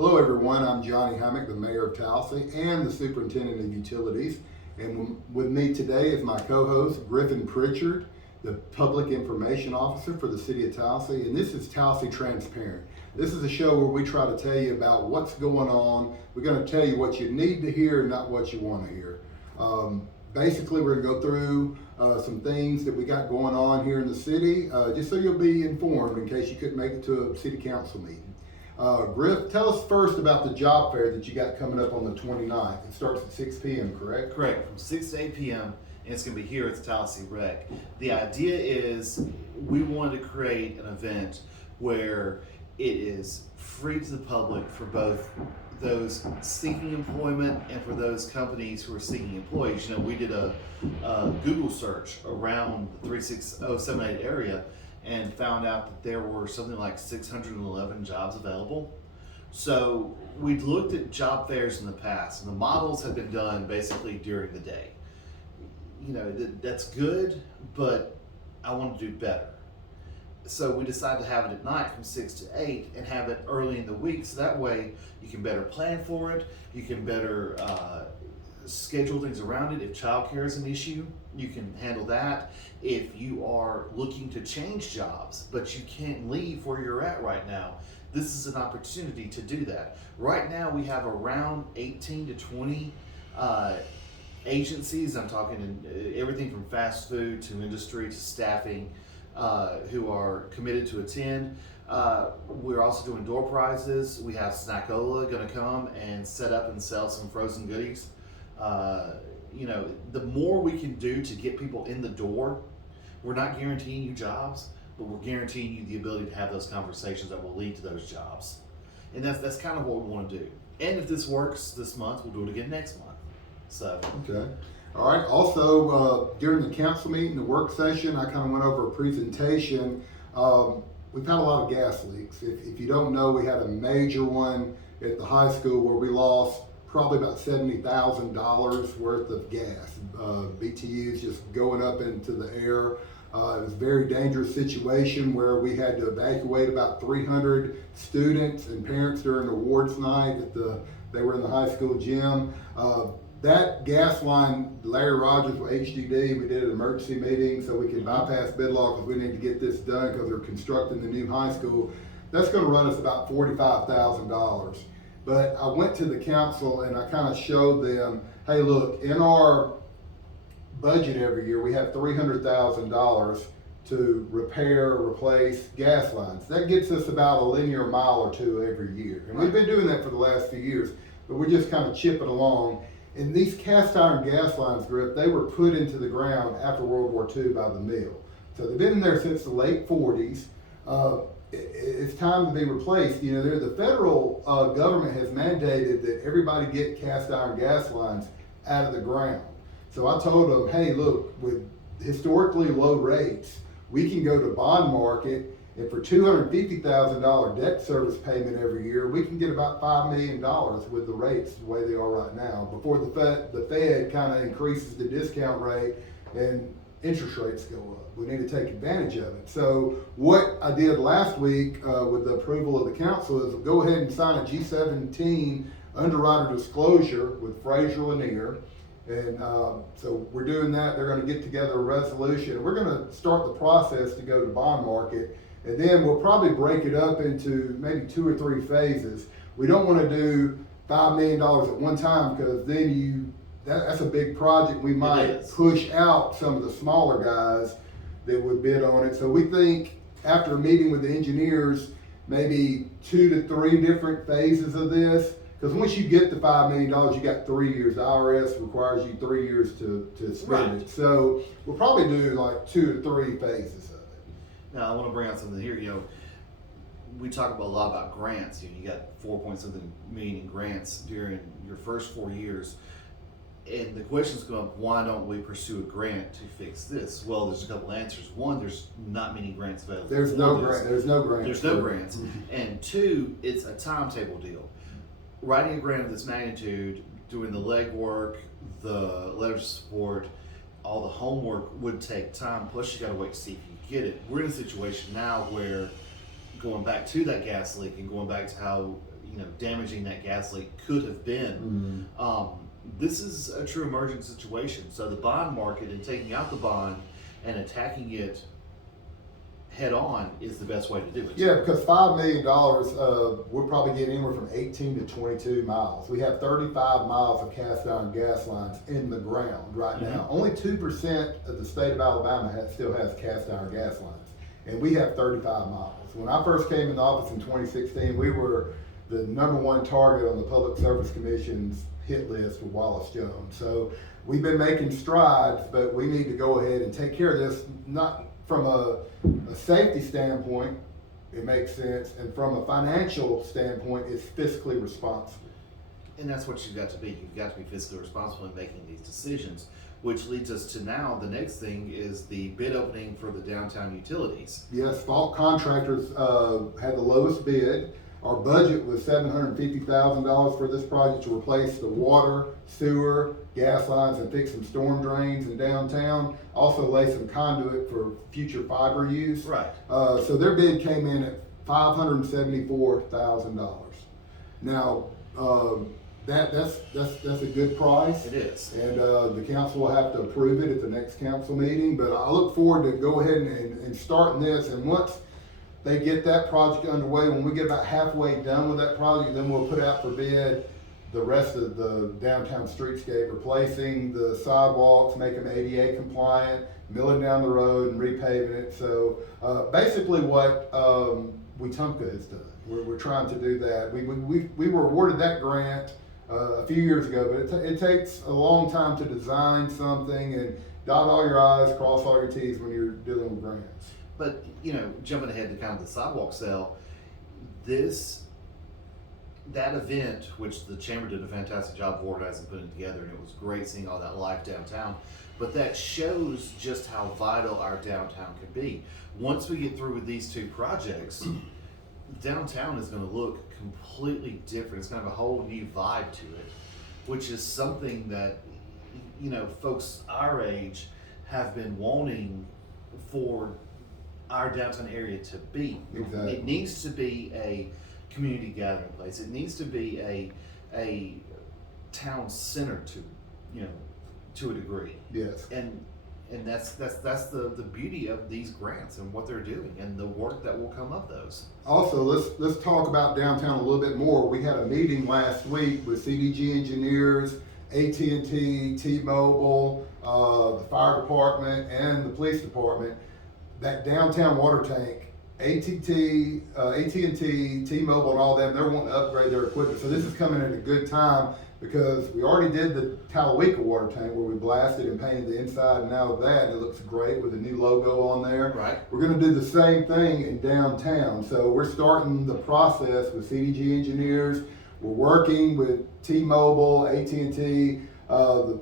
Hello everyone, I'm Johnny Hammock, the Mayor of Tallassee and the Superintendent of Utilities. And with me today is my co-host, Griffin Pritchard, the Public Information Officer for the City of Tallassee. And this is Tallassee Transparent. This is a show where we try to tell you about what's going on. We're going to tell you what you need to hear, not what you want to hear. Basically, we're going to go through some things that we got going on here in the city, just so you'll be informed in case you couldn't make it to a city council meeting. Griff, tell us first about the job fair that you got coming up on the 29th. It starts at 6 p.m., correct? Correct, from 6 to 8 p.m., and it's going to be here at the Tallassee Rec. The idea is we wanted to create an event where it is free to the public for both those seeking employment and for those companies who are seeking employees. You know, we did a Google search around the 36078 area and found out that there were something like 611 jobs available. So we looked at job fairs in the past, and the models have been done basically during the day. You know, that's good, but I want to do better. So we decided to have it at night from 6 to 8 and have it early in the week, so that way you can better plan for it, you can better schedule things around it. If childcare is an issue, you can handle that. If you are looking to change jobs, but you can't leave where you're at right now, this is an opportunity to do that. Right now we have around 18 to 20 agencies, I'm talking in everything from fast food to industry to staffing, who are committed to attend. We're also doing door prizes. We have Snackola going to come and set up and sell some frozen goodies. You know, the more we can do to get people in the door, we're not guaranteeing you jobs, but we're guaranteeing you the ability to have those conversations that will lead to those jobs. And that's kind of what we want to do. And if this works this month, we'll do it again next month. So. Okay. All right. Also, during the council meeting, the work session, I kind of went over a presentation. We've had a lot of gas leaks. If you don't know, we had a major one at the high school where we lost probably about $70,000 worth of gas. BTUs just going up into the air. It was a very dangerous situation where we had to evacuate about 300 students and parents during awards night. They were in the high school gym. That gas line, Larry Rogers with HDD, we did an emergency meeting so we could bypass bid law because we need to get this done because they're constructing the new high school. That's going to run us about $45,000. But I went to the council and I kind of showed them, hey, look, in our budget every year, we have $300,000 to repair or replace gas lines. That gets us about a linear mile or two every year. And we've been doing that for the last few years, but we're just kind of chipping along. And these cast iron gas lines, Griff, they were put into the ground after World War II by the mill. So they've been in there since the late 40s. It's time to be replaced. You know, the federal government has mandated that everybody get cast iron gas lines out of the ground. So I told them, hey, look, with historically low rates, we can go to bond market, and for $250,000 debt service payment every year, we can get about $5 million with the rates the way they are right now, before the Fed kind of increases the discount rate and interest rates go up. We need to take advantage of it. So what I did last week with the approval of the council is go ahead and sign a G17 underwriter disclosure with Fraser Lanier. And so we're doing that. They're going to get together a resolution. We're going to start the process to go to bond market. And then we'll probably break it up into maybe 2 or 3 phases. We don't want to do $5 million at one time because then that's a big project. We might push out some of the smaller guys that would bid on it. So we think after a meeting with the engineers, maybe 2 to 3 different phases of this. Because once you get the $5 million, you got 3 years. The IRS requires you 3 years to spend it. So we'll probably do like 2 to 3 phases of it. Now I want to bring out something here. You know, we talk about a lot about grants. You got 4-point-something million in grants during your first 4 years. And the questions come up, why don't we pursue a grant to fix this? Well, there's a couple answers. One, there's not many grants available. There's no grants. There's no grants. And 2, it's a timetable deal. Writing a grant of this magnitude, doing the legwork, the letters of support, all the homework would take time. Plus, you got to wait to see if you get it. We're in a situation now where, going back to that gas leak and going back to how damaging that gas leak could have been. This is a true emergent situation. So the bond market and taking out the bond and attacking it head on is the best way to do it. Yeah, because $5 million, we'll probably get anywhere from 18 to 22 miles. We have 35 miles of cast iron gas lines in the ground right now. Only 2% of the state of Alabama still has cast iron gas lines, and we have 35 miles. When I first came into office in 2016, we were the #1 target on the Public Service Commission's hit list with Wallace Jones. So we've been making strides, but we need to go ahead and take care of this, not from a safety standpoint, it makes sense, and from a financial standpoint, it's fiscally responsible. And that's what you've got to be. You've got to be fiscally responsible in making these decisions, which leads us to now the next thing is the bid opening for the downtown utilities. Yes, Falk Contractors had the lowest bid. Our budget was $750,000 for this project to replace the water, sewer, gas lines, and fix some storm drains in downtown. Also lay some conduit for future fiber use. Right. So their bid came in at $574,000. Now, that's a good price. It is. And the council will have to approve it at the next council meeting. But I look forward to go ahead and starting this. And once they get that project underway, when we get about halfway done with that project, then we'll put out for bid the rest of the downtown streetscape, replacing the sidewalks, making them ADA compliant, milling down the road and repaving it. So basically what Wetumpka has done. We're trying to do that. We were awarded that grant a few years ago, but it takes a long time to design something and dot all your I's, cross all your T's when you're dealing with grants. But, jumping ahead to kind of the sidewalk sale, that event, which the Chamber did a fantastic job of organizing and putting together, and it was great seeing all that life downtown, but that shows just how vital our downtown can be. Once we get through with these two projects, downtown is going to look completely different. It's going to have a whole new vibe to it, which is something that, folks our age have been wanting for our downtown area to be. Exactly. It needs to be a community gathering place. It needs to be a town center to a degree. Yes. And that's the beauty of these grants and what they're doing and the work that will come of those. Also, let's talk about downtown a little bit more. We had a meeting last week with CDG engineers, AT&T, T-Mobile, the fire department, and the police department. That downtown water tank, AT&T, T-Mobile, and all them, they're wanting to upgrade their equipment. So this is coming at a good time because we already did the Tallassee water tank where we blasted and painted the inside and out of that, and it looks great with a new logo on there. Right. We're going to do the same thing in downtown. So we're starting the process with CDG engineers. We're working with T-Mobile, AT&T, the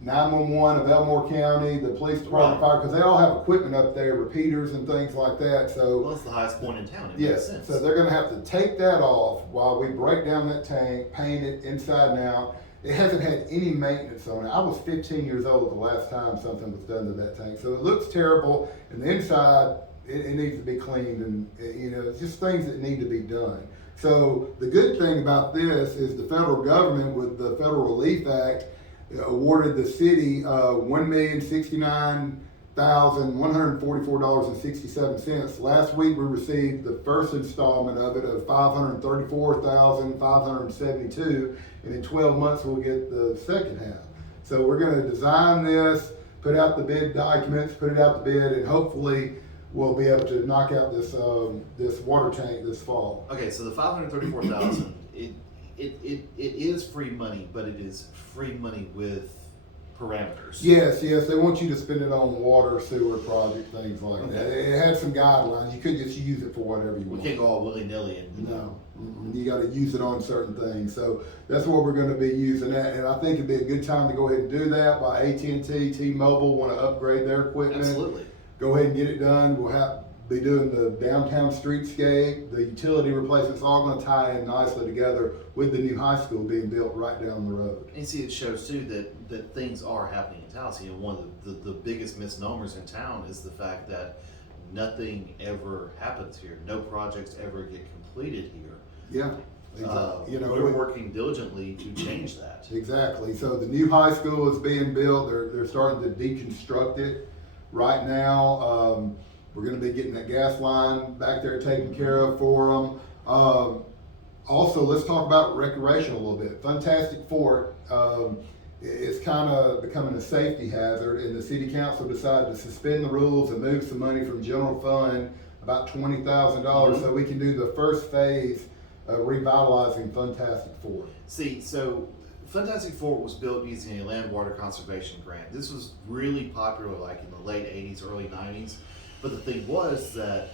911 of Elmore County, the police department, fire, because they all have equipment up there, repeaters and things like that. So well, it's the highest point in town. It yes, makes sense. so they're going to have to take that off while we break down that tank, paint it inside and out. It hasn't had any maintenance on it. I was 15 years old the last time something was done to that tank, so it looks terrible. And the inside, it needs to be cleaned, and it's just things that need to be done. So the good thing about this is the federal government with the Federal Relief Act awarded the city $1,069,144.67. Last week we received the first installment of it of $534,572, and in 12 months we'll get the second half. So we're going to design this, put out the bid documents, put it out to bid, and hopefully we'll be able to knock out this this water tank this fall. Okay, so the $534,000, it is free money, but it is free money with parameters. Yes, they want you to spend it on water, sewer project, things like that. It had some guidelines. You couldn't just use it for whatever you want. We can't go all willy-nilly and No. You got to use it on certain things. So that's what we're going to be using that. And I think it'd be a good time to go ahead and do that while AT&T, T-Mobile want to upgrade their equipment. Absolutely. Go ahead and get it done. We'll be doing the downtown streetscape, the utility replacements, all going to tie in nicely together with the new high school being built right down the road. And see, it shows too that things are happening in Tallassee, and one of the biggest misnomers in town is the fact that nothing ever happens here. No projects ever get completed here. Yeah. We're working diligently to change that. Exactly. So the new high school is being built. They're starting to deconstruct it right now. We're going to be getting that gas line back there taken care of for them. Also, let's talk about recreation a little bit. Fantastic Fort. It's kind of becoming a safety hazard, and the city council decided to suspend the rules and move some money from general fund, about $20,000, so we can do the first phase of revitalizing Fantastic Fort. See, so Fantastic Fort was built using a land water conservation grant. This was really popular like in the late 80s, early 90s. But the thing was that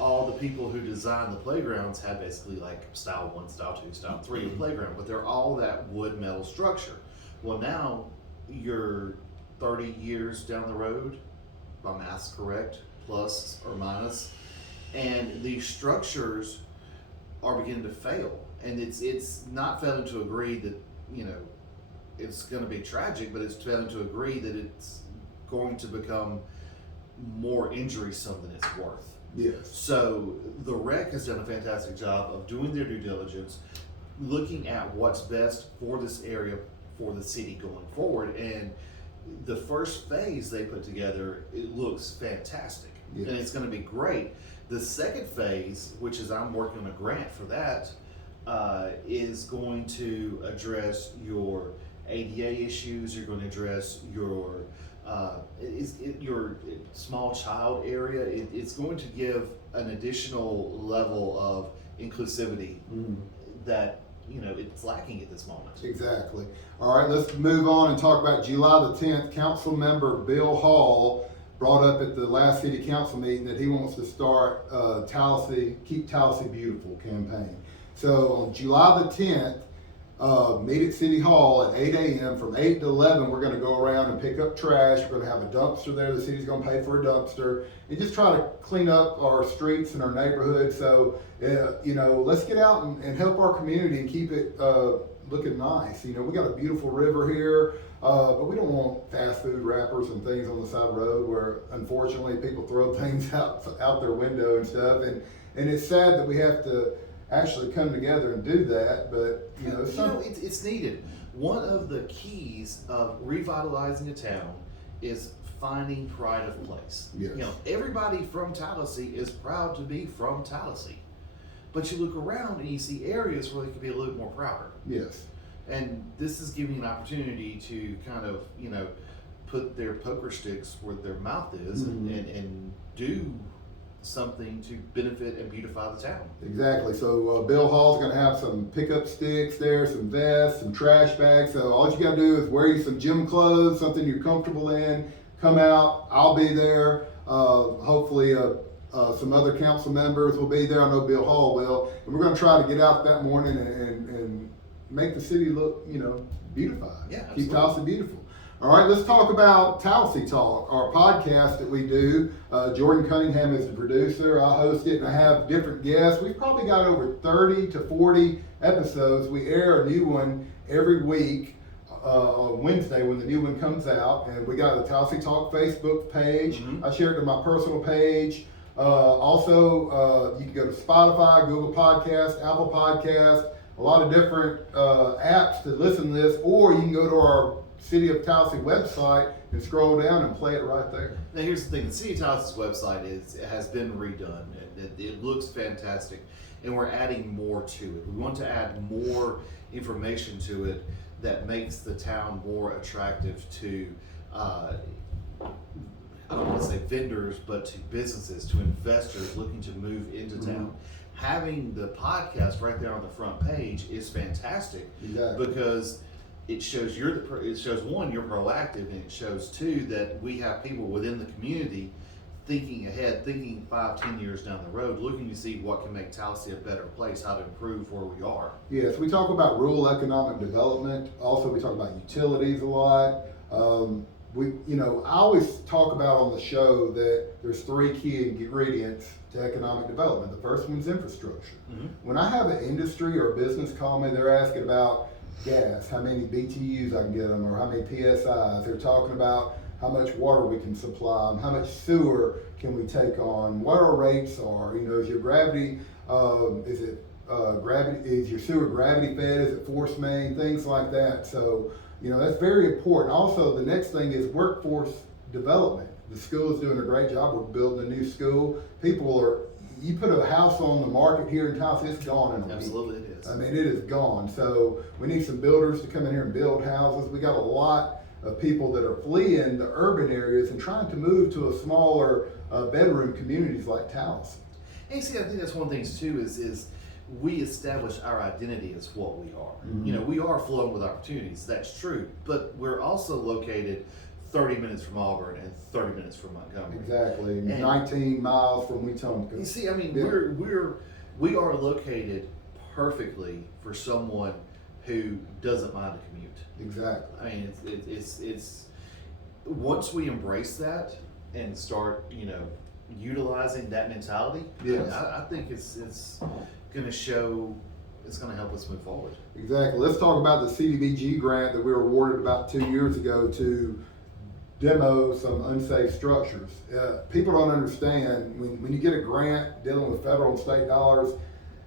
all the people who designed the playgrounds had basically like style 1, style 2, style 3 of playground, but they're all that wood metal structure. Well, now you're 30 years down the road, my math's correct, plus or minus, and these structures are beginning to fail. And it's not failing to agree that, it's going to be tragic, but it's failing to agree that it's going to become more injury-some than it's worth. Yes. So the rec has done a fantastic job of doing their due diligence, looking at what's best for this area, for the city going forward. And the first phase they put together, it looks fantastic. Yes. And it's going to be great. The second phase, which is I'm working on a grant for that, is going to address your ADA issues. You're going to address your small child area. It's going to give an additional level of inclusivity that it's lacking at this moment. Exactly. All right, let's move on and talk about July the 10th. Council member Bill Hall brought up at the last city council meeting that he wants to start Tallassee, Keep Tallassee Beautiful campaign. So on July the 10th, meet at City Hall at 8 a.m. From 8 to 11, we're going to go around and pick up trash. We're going to have a dumpster there. The city's going to pay for a dumpster and just try to clean up our streets and our neighborhood. So, let's get out and help our community and keep it looking nice. We got a beautiful river here, but we don't want fast food wrappers and things on the side of the road where, unfortunately, people throw things out their window and stuff. And it's sad that we have to actually come together and do that, but it's needed. One of the keys of revitalizing a town is finding pride of place. Yes. Everybody from Tallassee is proud to be from Tallassee, but you look around and you see areas where they could be a little more prouder. Yes. And this is giving an opportunity to kind of put their poker sticks where their mouth is and do something to benefit and beautify the town. Exactly. So Bill Hall's going to have some pickup sticks there, some vests, some trash bags. So all you got to do is wear you some gym clothes, something you're comfortable in. Come out. I'll be there. Hopefully some other council members will be there. I know Bill Hall will. And we're going to try to get out that morning and make the city look, beautified. Yeah, Keep Tallassee beautiful. All right, let's talk about Tallassee Talk, our podcast that we do. Jordan Cunningham is the producer. I host it and I have different guests. We've probably got over 30 to 40 episodes. We air a new one every week on Wednesday when the new one comes out. And we got a Tallassee Talk Facebook page. I share it to my personal page. Also, you can go to Spotify, Google Podcast, Apple Podcast, a lot of different apps to listen to this, or you can go to our City of Tallassee website and scroll down and play it right there. Now here's the thing, the City of Tallassee's website has been redone. It looks fantastic, and we're adding more to it. We want to add more information to it that makes the town more attractive to, I don't want to say vendors, but to businesses, to investors looking to move into town. Having the podcast right there on the front page is fantastic. Exactly. Because it shows one, you're proactive, and it shows two, that we have people within the community thinking ahead, thinking 5-10 years down the road, looking to see what can make Tallassee a better place, how to improve where we are. Yes, we talk about rural economic development. Also, we talk about utilities a lot. I always talk about on the show that there's 3 key ingredients to economic development. The first one's infrastructure. When I have an industry or a business call me, they're asking about gas, how many BTUs I can get them, or how many PSIs. They're talking about how much water we can supply them, how much sewer can we take on, what our rates are. Is your gravity, is it is your sewer gravity fed? Is it force main? Things like that. So, that's very important. Also, the next thing is workforce development. The school is doing a great job. We're building a new school. You put a house on the market here in Tallassee, it's gone in a week. Absolutely, it is. I mean, it is gone. So we need some builders to come in here and build houses. We got a lot of people that are fleeing the urban areas and trying to move to a smaller bedroom communities like Tallassee. And see, I think that's one of the things too is we establish our identity as what we are. Mm-hmm. We are flowing with opportunities. That's true, but we're also located 30 minutes from Auburn and 30 minutes from Montgomery. Exactly, and 19 miles from Wetumpka. You see, I mean, Yeah. we are located perfectly for someone who doesn't mind the commute. Exactly. I mean, it's once we embrace that and start, utilizing that mentality. Yes. I think it's going to show. It's going to help us move forward. Exactly. Let's talk about the CDBG grant that we were awarded about 2 years ago to demo some unsafe structures. People don't understand when you get a grant dealing with federal and state dollars,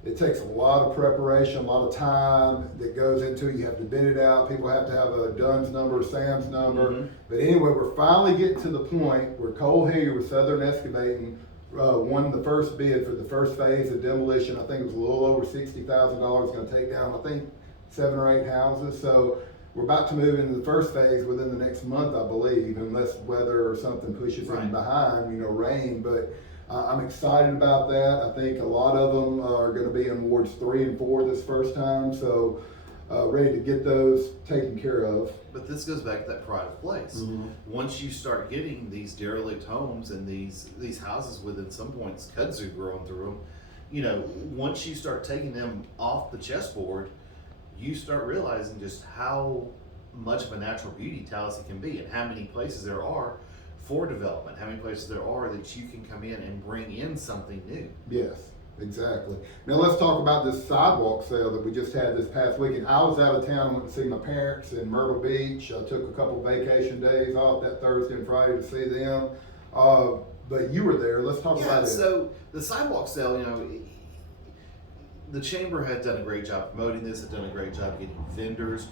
it takes a lot of preparation, a lot of time that goes into it. You have to bid it out. People have to have a DUNS number, SAM's number. Mm-hmm. But anyway, we're finally getting to the point where Cole Hillier with Southern Excavating won the first bid for the first phase of demolition. I think it was a little over $60,000. Going to take down, I think, 7 or 8 houses. So we're about to move into the first phase within the next month, I believe, unless weather or something pushes in behind, rain. But I'm excited about that. I think a lot of them are going to be in wards 3 and 4 this first time. So ready to get those taken care of. But this goes back to that pride of place. Mm-hmm. Once you start getting these derelict homes and these houses with at some points kudzu growing through them, once you start taking them off the chessboard, you start realizing just how much of a natural beauty Tallassee can be and how many places there are for development, how many places there are that you can come in and bring in something new. Yes, exactly. Now let's talk about this sidewalk sale that we just had this past weekend. I was out of town, I went to see my parents in Myrtle Beach. I took a couple vacation days off that Thursday and Friday to see them. But you were there. Let's talk about it. So the sidewalk sale, the chamber had done a great job promoting this, had done a great job getting vendors.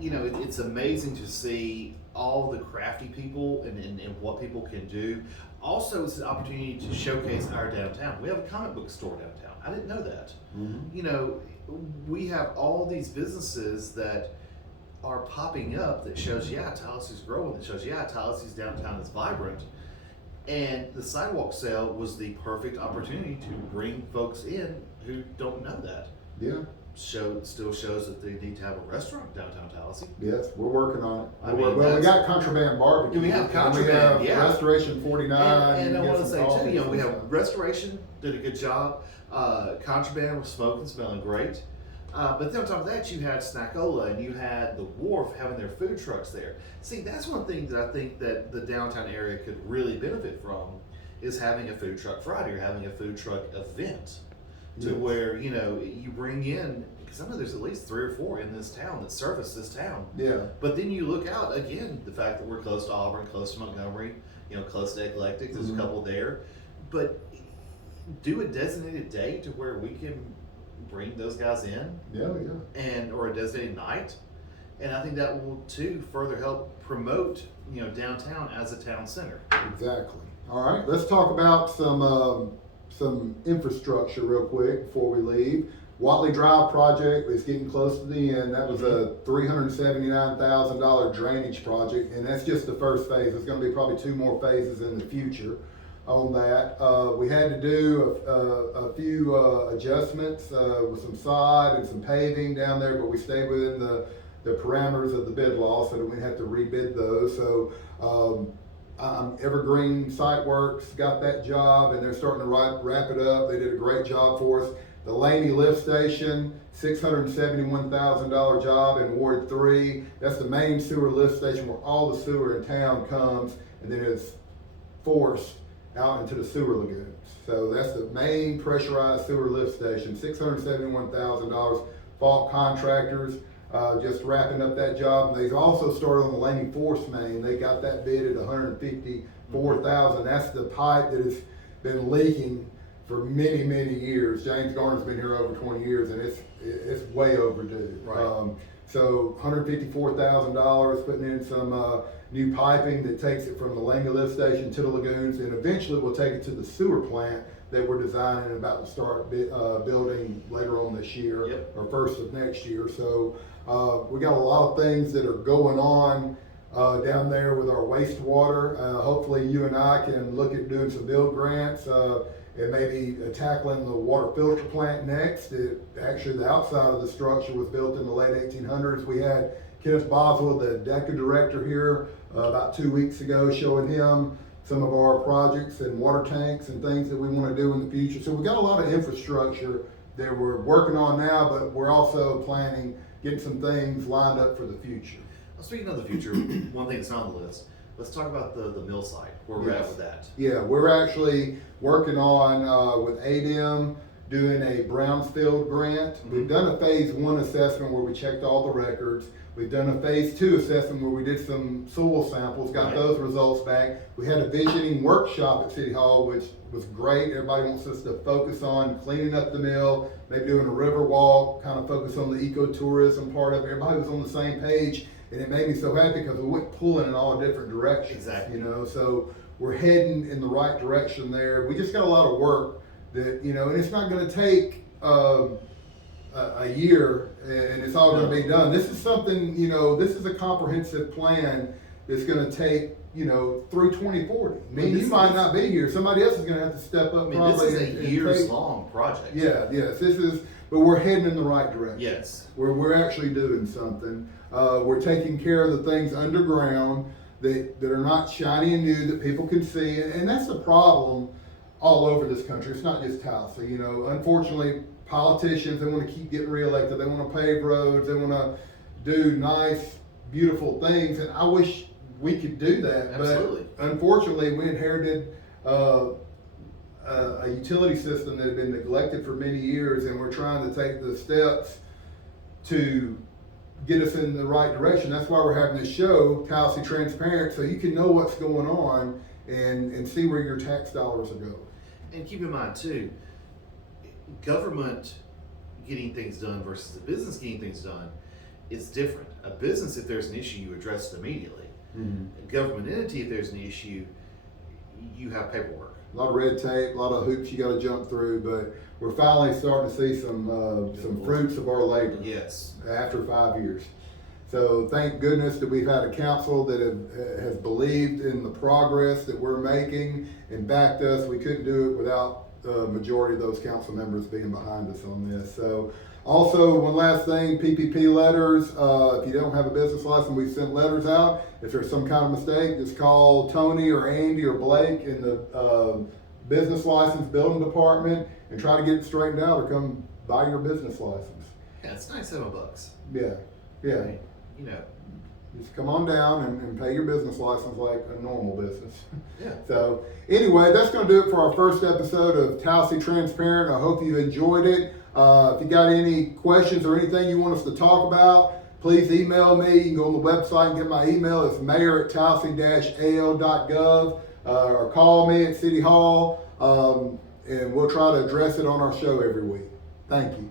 It's amazing to see all the crafty people and what people can do. Also, it's an opportunity to showcase our downtown. We have a comic book store downtown. I didn't know that. Mm-hmm. We have all these businesses that are popping up that shows, Tallassee's growing, that shows, Tallassee's downtown is vibrant. And the sidewalk sale was the perfect opportunity to bring folks in who don't know that. Yeah. Still shows that they need to have a restaurant downtown Tallassee. Yes, we're working on it. We that's- got Contraband Barbecue. We have And Contraband, we have Restoration 49. And I get want to some say coffee too, we and have stuff. Restoration did a good job. Contraband was smoking, smelling great. But then on top of that, you had Snackola and you had the Wharf having their food trucks there. See, that's one thing that I think that the downtown area could really benefit from is having a food truck Friday or having a food truck event to Yes. where, you bring in, because I know there's at least 3 or 4 in this town that service this town. Yeah. But then you look out, again, the fact that we're close to Auburn, close to Montgomery, close to Eclectic, there's Mhm. a couple there. But do a designated day to where we can bring those guys in Yeah. or a designated night. And I think that will too further help promote, downtown as a town center. Exactly. All right, let's talk about some infrastructure real quick before we leave. Watley Drive project is getting close to the end. That was a $379,000 drainage project, and that's just the first phase. There's going to be probably 2 more phases in the future on that. We had to do a few adjustments with some sod and some paving down there, but we stayed within the parameters of the bid law, so that we didn't have to rebid those. So Evergreen Site Works got that job, and they're starting to wrap it up. They did a great job for us. The Laney Lift Station, $671,000 job in Ward 3. That's the main sewer lift station where all the sewer in town comes and then is forced out into the sewer lagoons. So that's the main pressurized sewer lift station, $671,000. Fault Contractors, just wrapping up that job. And they also started on the Laney Force Main. They got that bid at $154,000. That's the pipe that has been leaking for many, many years. James Garner's been here over 20 years, and it's way overdue. Right. So $154,000, putting in some new piping that takes it from the Langley lift station to the lagoons, and eventually we'll take it to the sewer plant that we're designing and about to start building later on this year. Yep. Or first of next year. So we got a lot of things that are going on down there with our wastewater. Hopefully you and I can look at doing some build grants and maybe tackling the water filter plant next. Actually, the outside of the structure was built in the late 1800s. We had Kenneth Boswell, the DECA director here, about 2 weeks ago, showing him some of our projects and water tanks and things that we want to do in the future. So we got a lot of infrastructure that we're working on now, but we're also planning getting some things lined up for the future. Well, speaking of the future, one thing that's not on the list, let's talk about the mill site, where we're at with that. Yeah, we're actually working on with ADM doing a Brownfield grant. Mm-hmm. We've done a phase 1 assessment where we checked all the records. We've done a phase 2 assessment where we did some soil samples, got Right. those results back. We had a visioning workshop at City Hall, which was great. Everybody wants us to focus on cleaning up the mill, maybe doing a river walk, kind of focus on the ecotourism part of it. Everybody was on the same page, and it made me so happy because we went pulling in all different directions. Exactly. You know, so we're heading in the right direction there. We just got a lot of work that, you know, and it's not going to take a year and it's all going to be done. This is something, you know, this is a comprehensive plan that's going to take, you know, through 2040. I mean, you might not be here. Somebody else is going to have to step up. I mean, probably this is and a take- years-long project. Yeah, yes, this is, but we're heading in the right direction. Yes. We're actually doing something. We're taking care of the things underground that are not shiny and new that people can see, and that's the problem all over this country. It's not just Tallassee. You know, unfortunately, politicians, they want to keep getting reelected. They want to pave roads. They want to do nice, beautiful things, and I wish we could do that. Absolutely. But unfortunately, we inherited a utility system that had been neglected for many years, and we're trying to take the steps to get us in the right direction. That's why we're having this show, Tallassee Transparent, so you can know what's going on and see where your tax dollars are going. And keep in mind too, government getting things done versus a business getting things done is different. A business, if there's an issue, you address it immediately. Mm-hmm. A government entity, if there's an issue, you have paperwork. A lot of red tape, a lot of hoops you got to jump through, but we're finally starting to see some fruits of our labor. Yes. After 5 years. So thank goodness that we've had a council that has believed in the progress that we're making and backed us. We couldn't do it without the majority of those council members being behind us on this. So also, one last thing, PPP letters. If you don't have a business license, we sent letters out. If there's some kind of mistake, just call Tony or Andy or Blake in the business license building department and try to get it straightened out, or come buy your business license. Yeah, it's $97. Yeah, yeah. I mean, you know. Just come on down and pay your business license like a normal business. Yeah. So anyway, that's going to do it for our first episode of Tallassee Transparent. I hope you enjoyed it. If you got any questions or anything you want us to talk about, please email me. You can go on the website and get my email. It's mayor@tallassee-al.gov, or call me at City Hall, and we'll try to address it on our show every week. Thank you.